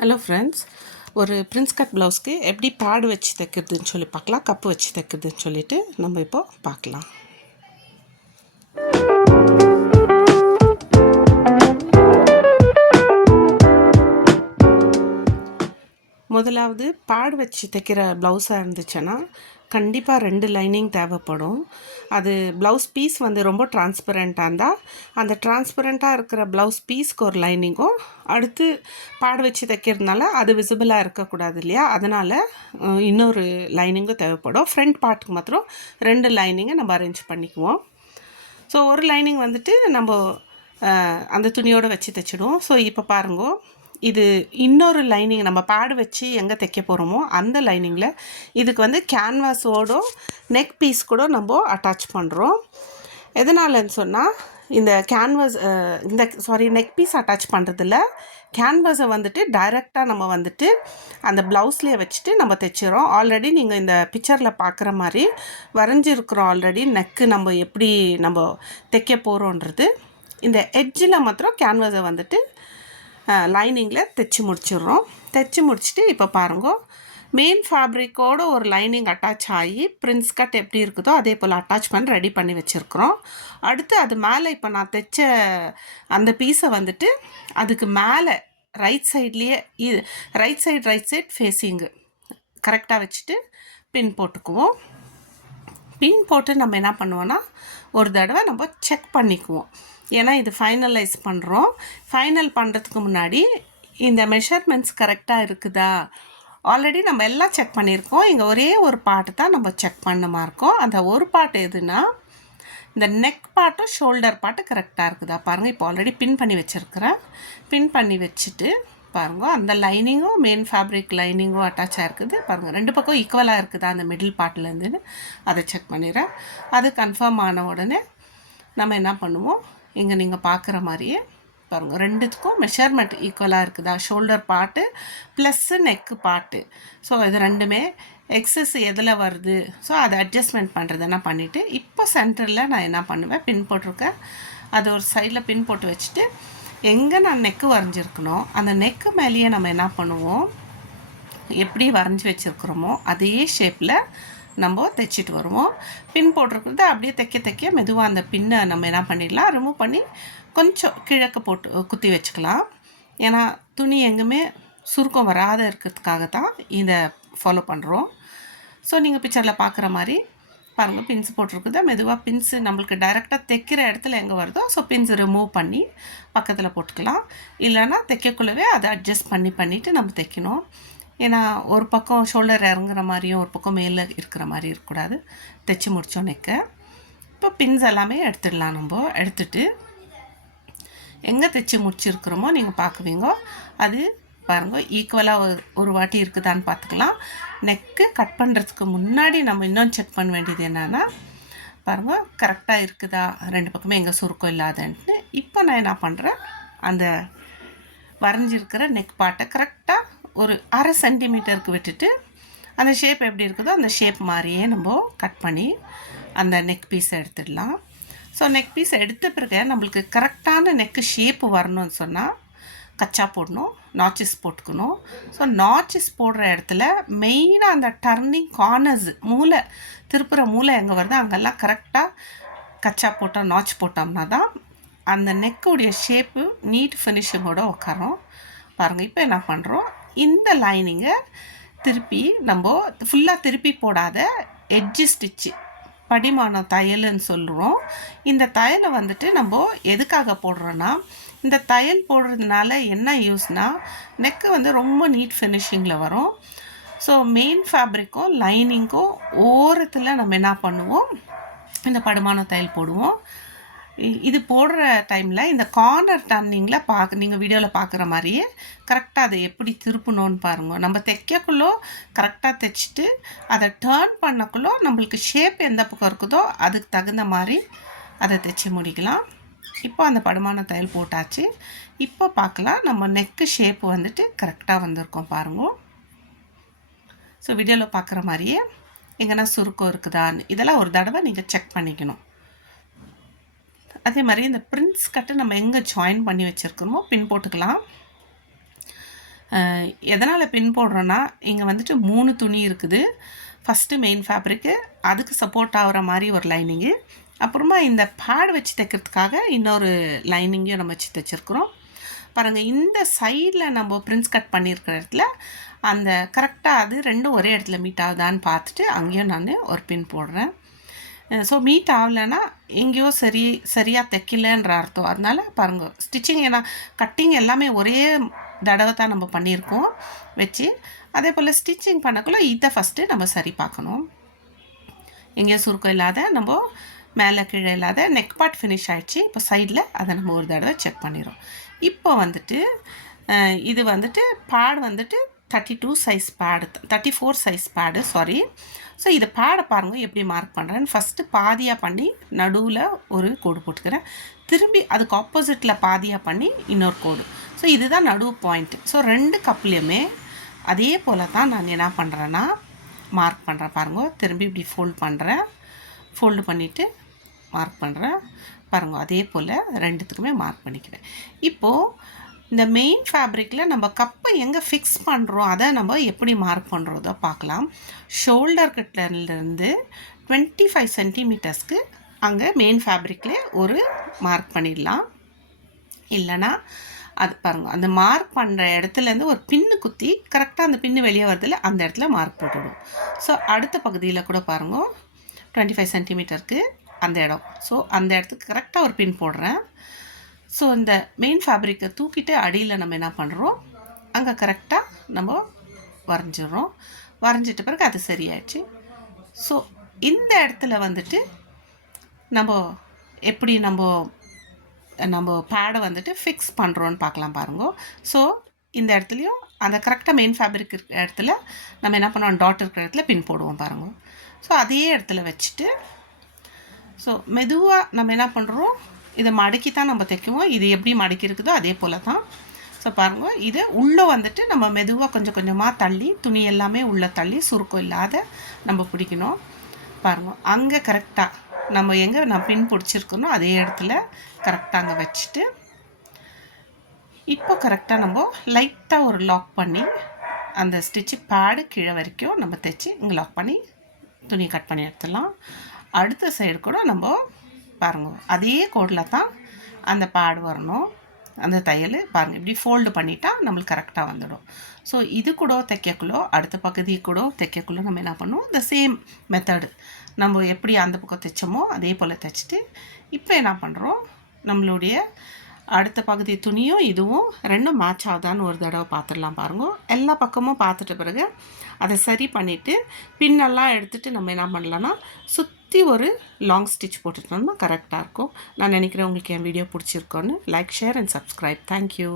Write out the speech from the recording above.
Hello friends, ஒரு Prince cut ப்ளவுஸ்க்கு எப்படி pad வச்சு தைக்கிறதுன்னு சொல்லி பார்க்கலாம். கப்பு வச்சு தைக்கிறதுன்னு சொல்லிட்டு நம்ம இப்போ பார்க்கலாம். முதலாவது பேடு வச்சு தைக்கிற ப்ளவுஸாக இருந்துச்சுன்னா கண்டிப்பாக 2 லைனிங் தேவைப்படும். அது ப்ளவுஸ் பீஸ் வந்து ரொம்ப டிரான்ஸ்பரண்ட்டாக இருந்தால் அந்த டிரான்ஸ்பரண்ட்டாக இருக்கிற ப்ளவுஸ் பீஸ்க்கு ஒரு லைனிங்கும், அடுத்து பேடு வச்சு தைக்கிறதுனால அது விசிபிளாக இருக்கக்கூடாது இல்லையா, அதனால் இன்னொரு லைனிங்கும் தேவைப்படும். ஃப்ரண்ட் பார்ட்டுக்கு மாத்திரம் 2 லைனிங்கை நம்ம அரேஞ்ச் பண்ணிக்குவோம். ஸோ ஒரு லைனிங் வந்துட்டு நம்ம அந்த துணியோடு வச்சு தைச்சிடுவோம். ஸோ இப்போ பாருங்க, இது இன்னொரு லைனிங் நம்ம பேடு வச்சு எங்கே தைக்க போகிறோமோ அந்த லைனிங்கில் இதுக்கு வந்து கேன்வாஸோட நெக் பீஸ் கூட நம்ம அட்டாச் பண்ணுறோம். எதனாலன்னு சொன்னால் இந்த கேன்வாஸ் நெக் பீஸ் அட்டாச் பண்ணுறதில்ல, கேன்வாஸை வந்துட்டு டைரெக்டாக நம்ம வந்துட்டு அந்த ப்ளவுஸ்லேயே வச்சுட்டு நம்ம தைச்சிரோம். ஆல்ரெடி நீங்கள் இந்த பிக்சரில் பார்க்குற மாதிரி வரைஞ்சிருக்கிறோம் ஆல்ரெடி நெக்கு நம்ம எப்படி நம்ம தைக்க போகிறோன்றது. இந்த எட்ஜில் மாத்திரம் கேன்வாஸை வந்துட்டு லைனிங்கில் தைச்சி முடிச்சிடுறோம். தைச்சி முடிச்சுட்டு இப்போ பாருங்க, மெயின் ஃபேப்ரிக்கோட ஒரு லைனிங் அட்டாச் ஆகி பிரின்ஸ் கட் எப்படி இருக்குதோ அதே போல் அட்டாச்மெண்ட் ரெடி பண்ணி வச்சுருக்குறோம். அடுத்து அது மேலே இப்போ நான் தைச்ச அந்த பீஸை வந்துட்டு அதுக்கு மேலே ரைட் சைட்லேயே ரைட் சைட் ஃபேஸிங்கு கரெக்டாக வச்சுட்டு பின் போட்டுக்குவோம். பின் போட்டு நம்ம என்ன பண்ணுவோன்னா ஒரு தடவை நம்ம செக் பண்ணிக்குவோம். ஏன்னா இது ஃபைனலைஸ் பண்ணுறோம். ஃபைனல் பண்ணுறதுக்கு முன்னாடி இந்த மெஷர்மெண்ட்ஸ் கரெக்டாக இருக்குதா, ஆல்ரெடி நம்ம எல்லாம் செக் பண்ணியிருக்கோம். இங்கே ஒரே ஒரு பார்ட்டு தான் நம்ம செக் பண்ணமா இருக்கோம். அந்த ஒரு பார்ட் எதுனா இந்த நெக் பார்ட்டும் ஷோல்டர் பார்ட்டு கரெக்டாக இருக்குதா பாருங்கள். இப்போ ஆல்ரெடி பின் பண்ணி வச்சுருக்கிறேன். பின் பண்ணி வச்சுட்டு பாருங்கள், அந்த லைனிங்கும் மெயின் ஃபேப்ரிக் லைனிங்கும் அட்டாச் ஆகிருக்குது பாருங்கள். 2 பக்கம் ஈக்குவலாக இருக்குதா அந்த மிடில் பார்ட்லேருந்துன்னு அதை செக் பண்ணிடுறேன். அது கன்ஃபார்ம் ஆன உடனே நம்ம என்ன பண்ணுவோம், இங்கே நீங்கள் பார்க்குற மாதிரியே பாருங்கள், 2த்துக்கும் மெஷர்மெண்ட் ஈக்குவலாக இருக்குதா, shoulder part plus neck part. So இது ரெண்டுமே எக்ஸஸ் எதில் வருது, ஸோ அதை அட்ஜஸ்ட்மெண்ட் பண்ணுறதுனா பண்ணிவிட்டு இப்போ சென்டரில் நான் என்ன பண்ணுவேன், பின் போட்டிருக்கேன். அது ஒரு சைடில் பின் போட்டு வச்சுட்டு எங்கே நான் நெக்கு வரைஞ்சிருக்கணும் அந்த நெக்கு மேலேயே நம்ம என்ன பண்ணுவோம், எப்படி வரைஞ்சி வச்சுருக்குறோமோ அதே ஷேப்பில் நம்ம தைச்சிட்டு வருவோம். பின் போட்டிருக்கிறது அப்படியே தைக்க மெதுவாக அந்த பின்னை நம்ம என்ன பண்ணிடலாம், ரிமூவ் பண்ணி கொஞ்சம் கிழக்கு போட்டு குத்தி வச்சுக்கலாம். ஏன்னா துணி எங்குமே சுருக்கம் வராத இருக்கிறதுக்காக தான் இதை ஃபாலோ பண்ணுறோம். ஸோ நீங்கள் பிக்சரில் பார்க்குற மாதிரி பாருங்கள், பின்ஸ் போட்டிருக்குது. மெதுவாக பின்ஸு நம்மளுக்கு டைரெக்டாக தைக்கிற இடத்துல எங்கே வருதோ ஸோ பின்ஸ் ரிமூவ் பண்ணி பக்கத்தில் போட்டுக்கலாம். இல்லைன்னா தைக்கக்குள்ளவே அதை அட்ஜஸ்ட் பண்ணிவிட்டு நம்ம தைக்கணும். ஏன்னா ஒரு பக்கம் ஷோல்டர் இறங்குற மாதிரியும் ஒரு பக்கம் மேலே இருக்கிற மாதிரி இருக்கக்கூடாது. தைச்சி முடித்தோம் நெக்க. இப்போ பின்ஸ் எல்லாமே எடுத்துடலாம். நம்ம எடுத்துகிட்டு எங்கே தைச்சி முடிச்சிருக்கிறோமோ நீங்கள் பார்க்குவீங்க, அது பாருங்கள் ஈக்குவலாக ஒரு வாட்டி இருக்குதான்னு பார்த்துக்கலாம். நெக்கு கட் பண்ணுறதுக்கு முன்னாடி நம்ம இன்னும் செக் பண்ண வேண்டியது என்னென்னா பாருங்கள், கரெக்டாக இருக்குதா 2 பக்கமே எங்கே சுருக்கம் இல்லாதன்ட்டு. இப்போ நான் என்ன பண்ணுறேன், அந்த வரைஞ்சிருக்கிற நெக் பார்ட்டை கரெக்டாக ஒரு 1/2 சென்டிமீட்டருக்கு விட்டுட்டு அந்த ஷேப் எப்படி இருக்குதோ அந்த ஷேப் மாதிரியே நம்ம கட் பண்ணி அந்த நெக் பீஸை எடுத்துடலாம். ஸோ நெக் பீஸ் எடுத்த பிறகு நம்மளுக்கு கரெக்டான நெக்கு ஷேப்பு வரணும்னு சொன்னால் கச்சா போடணும், நாச்சஸ் போட்டுக்கணும். ஸோ நாச்சஸ் போடுற இடத்துல மெயினாக அந்த டர்னிங் கார்னர்ஸ் திருப்புற மூளை எங்கே வருதோ அங்கெல்லாம் கரெக்டாக கச்சா போட்டோம், நாச் போட்டோம்னா தான் அந்த நெக்குடைய ஷேப்பு நீட் ஃபினிஷிங்கோட உட்காரோம். பாருங்கள், இப்போ என்ன பண்ணுறோம், இந்த லைனிங்கை திருப்பி நம்ம ஃபுல்லாக திருப்பி போடாத எட்ஜு ஸ்டிச்சு படிமானம் தையல்னு சொல்கிறோம். இந்த தையலை வந்துட்டு நம்ம எதுக்காக போடுறோன்னா, இந்த தையல் போடுறதுனால என்ன யூஸ்னால் நெக்கு வந்து ரொம்ப நீட் ஃபினிஷிங்கில் வரும். ஸோ மெயின் ஃபேப்ரிக்கும் லைனிங்கும் ஓரத்தில் நம்ம என்ன பண்ணுவோம், இந்த படிமான தையல் போடுவோம். இது போடுற டைமில் இந்த கார்னர் டர்னிங்கில் நீங்கள் வீடியோவில் பார்க்குற மாதிரியே கரெக்டாக அதை எப்படி திருப்பணும்னு பாருங்கள். நம்ம தைக்கக்குள்ளோ கரெக்டாக தைச்சிட்டு அதை டேர்ன் பண்ணக்குள்ளோ நம்மளுக்கு ஷேப் எந்த பக்கம் இருக்குதோ அதுக்கு தகுந்த மாதிரி அதை தைச்சி முடிக்கலாம். இப்போ அந்த படுமான தையல் போட்டாச்சு. இப்போ பார்க்கலாம், நம்ம நெக்கு ஷேப்பு வந்துட்டு கரெக்டாக வந்திருக்கோம் பாருங்க. ஸோ வீடியோவில் பார்க்குற மாதிரியே எங்கன்னா சுருக்கம் இருக்குதான்னு இதெல்லாம் ஒரு தடவை நீங்கள் செக் பண்ணிக்கணும். அதே மாதிரி இந்த பிரின்ஸ் கட்டு நம்ம எங்கே ஜாயின் பண்ணி வச்சுருக்கோமோ பின் போட்டுக்கலாம். எதனால் பின் போடுறோன்னா இங்கே வந்துட்டு 3 துணி இருக்குது. ஃபஸ்ட்டு மெயின் ஃபேப்ரிக்கு, அதுக்கு சப்போர்ட் ஆகிற மாதிரி ஒரு லைனிங்கு, அப்புறமா இந்த பேட் வச்சு தைக்கிறதுக்காக இன்னொரு லைனிங்கையும் நம்ம வச்சு தைச்சிருக்கிறோம். பாருங்கள், இந்த சைடில் நம்ம பிரின்ஸ் கட் பண்ணியிருக்கிற இடத்துல அந்த கரெக்டாக அது ரெண்டும் ஒரே இடத்துல மீட் ஆகுதான்னு பார்த்துட்டு அங்கேயும் நான் ஒரு பின் போடுறேன். ஸோ மீட் ஆகலைன்னா எங்கேயோ சரியாக தைக்கலன்ற அர்த்தம். அதனால் பாருங்கள், ஸ்டிச்சிங் ஏன்னா கட்டிங் எல்லாமே ஒரே தடவை தான் நம்ம பண்ணியிருக்கோம் வச்சு. அதே போல் ஸ்டிச்சிங் பண்ணக்குள்ளே இதை ஃபஸ்ட்டு நம்ம சரி பார்க்கணும். எங்கேயோ சுருக்கம் இல்லாத, நம்ம மேலே கீழே இல்லாத நெக் பார்ட் ஃபினிஷ் ஆகிடுச்சு. இப்போ சைடில் அதை நம்ம ஒரு தடவை செக் பண்ணிடுறோம். இப்போ வந்துட்டு இது வந்துட்டு பேட் வந்துட்டு 32 size pad, 34 size pad, sorry. So இதை பேடை பாருங்கள் எப்படி மார்க் பண்ணுறேன்னு. ஃபஸ்ட்டு பாதியாக பண்ணி நடுவில் ஒரு கோடு போட்டுக்கிறேன். திரும்பி அதுக்கு ஆப்போசிட்டில் பாதியாக பண்ணி இன்னொரு கோடு. ஸோ இதுதான் நடுவு பாயிண்ட்டு. ஸோ 2 கப்லேயுமே அதே போல் தான் நான் என்ன பண்ணுறேன்னா மார்க் பண்ணுறேன். பாருங்கள், திரும்பி இப்படி ஃபோல்டு பண்ணிவிட்டு மார்க் பண்ணுறேன். பாருங்கள், அதே போல் 2த்துக்குமே மார்க் பண்ணிக்கிறேன். இப்போது இந்த மெயின் ஃபேப்ரிக்கில் நம்ம கப்பை எங்கே ஃபிக்ஸ் பண்ணுறோம், அதை நம்ம எப்படி மார்க் பண்ணுறதோ பார்க்கலாம். ஷோல்டர் கிட்டலேருந்து 25 சென்டிமீட்டர்ஸ்க்கு அங்கே மெயின் ஃபேப்ரிக்லேயே ஒரு மார்க் பண்ணிடலாம். இல்லைனா அது பாருங்கள், அந்த மார்க் பண்ணுற இடத்துலேருந்து ஒரு பின்னு குத்தி கரெக்டாக அந்த பின்னு வெளியே வரதில்ல, அந்த இடத்துல மார்க் போட்டுவிடும். ஸோ அடுத்த பகுதியில் கூட பாருங்கள், 25 சென்டிமீட்டருக்கு அந்த இடம். ஸோ அந்த இடத்துக்கு கரெக்டாக ஒரு பின் போடுறேன். ஸோ இந்த மெயின் ஃபேப்ரிக்கை தூக்கிட்டு அடியில் நம்ம என்ன பண்ணுறோம், அங்கே கரெக்டாக நம்ம வரைஞ்சிட்ட பிறகு அது சரியாயிடுச்சு. ஸோ இந்த இடத்துல வந்துட்டு நம்ம எப்படி நம்ம பேடை வந்துட்டு ஃபிக்ஸ் பண்ணுறோன்னு பார்க்கலாம் பாருங்க. ஸோ இந்த இடத்துலையும் அந்த கரெக்டாக மெயின் ஃபேப்ரிக் இருக்கிற இடத்துல நம்ம என்ன பண்ணுவோம், டாட் இருக்கிற இடத்துல பின் போடுவோம் பாருங்கள். ஸோ அதே இடத்துல வச்சுட்டு ஸோ மெதுவாக நம்ம என்ன பண்ணுறோம், இதை மடக்கி தான் நம்ம தைக்குவோம். இது எப்படி மடக்கி இருக்குதோ அதே போல் தான். ஸோ பாருங்கள், இதை உள்ளே வந்துட்டு நம்ம மெதுவாக கொஞ்சம் கொஞ்சமாக தள்ளி, துணி எல்லாமே உள்ளே தள்ளி சுருக்கம் இல்லாத நம்ம பிடிக்கணும். பாருங்கள், அங்கே கரெக்டாக நம்ம எங்கே நான் பின் பிடிச்சிருக்கணும் அதே இடத்துல கரெக்டாக அங்கே வச்சுட்டு, இப்போ கரெக்டாக நம்ம லைட்டாக ஒரு லாக் பண்ணி அந்த ஸ்டிச்சு பேடு கீழே வரைக்கும் நம்ம தைச்சி இங்கே லாக் பண்ணி துணி கட் பண்ணி எடுத்துடலாம். அடுத்த சைடு கூட நம்ம பாருங்கள், அதே கோடில் தான் அந்த பேடு வரணும். அந்த தையல் பாருங்கள், இப்படி ஃபோல்டு பண்ணிட்டா நம்மளுக்கு கரெக்டாக வந்துடும். ஸோ இது கூட தைக்கக்குள்ளோ அடுத்த பகுதி கூட தைக்கக்குள்ளோ நம்ம என்ன பண்ணுவோம், இந்த சேம் மெத்தடு நம்ம எப்படி அந்த பக்கம் தைச்சோமோ அதே போல் தைச்சிட்டு, இப்போ என்ன பண்ணுறோம், நம்மளுடைய அடுத்த பகுதி துணியும் இதுவும் ரெண்டும் மேட்ச் ஆகுதான்னு ஒரு தடவை பார்த்துடலாம். பாருங்க, எல்லா பக்கமும் பார்த்துட்ட பிறகு அதை சரி பண்ணிவிட்டு பின்னெல்லாம் எடுத்துகிட்டு நம்ம என்ன பண்ணலான்னா சுற்றி ஒரு லாங் ஸ்டிச் போட்டுட்டோம்னா கரெக்டாக இருக்கும். நான் நினைக்கிறேன் உங்களுக்கு என் வீடியோ பிடிச்சிருக்கோன்னு. Like, share and subscribe. Thank you.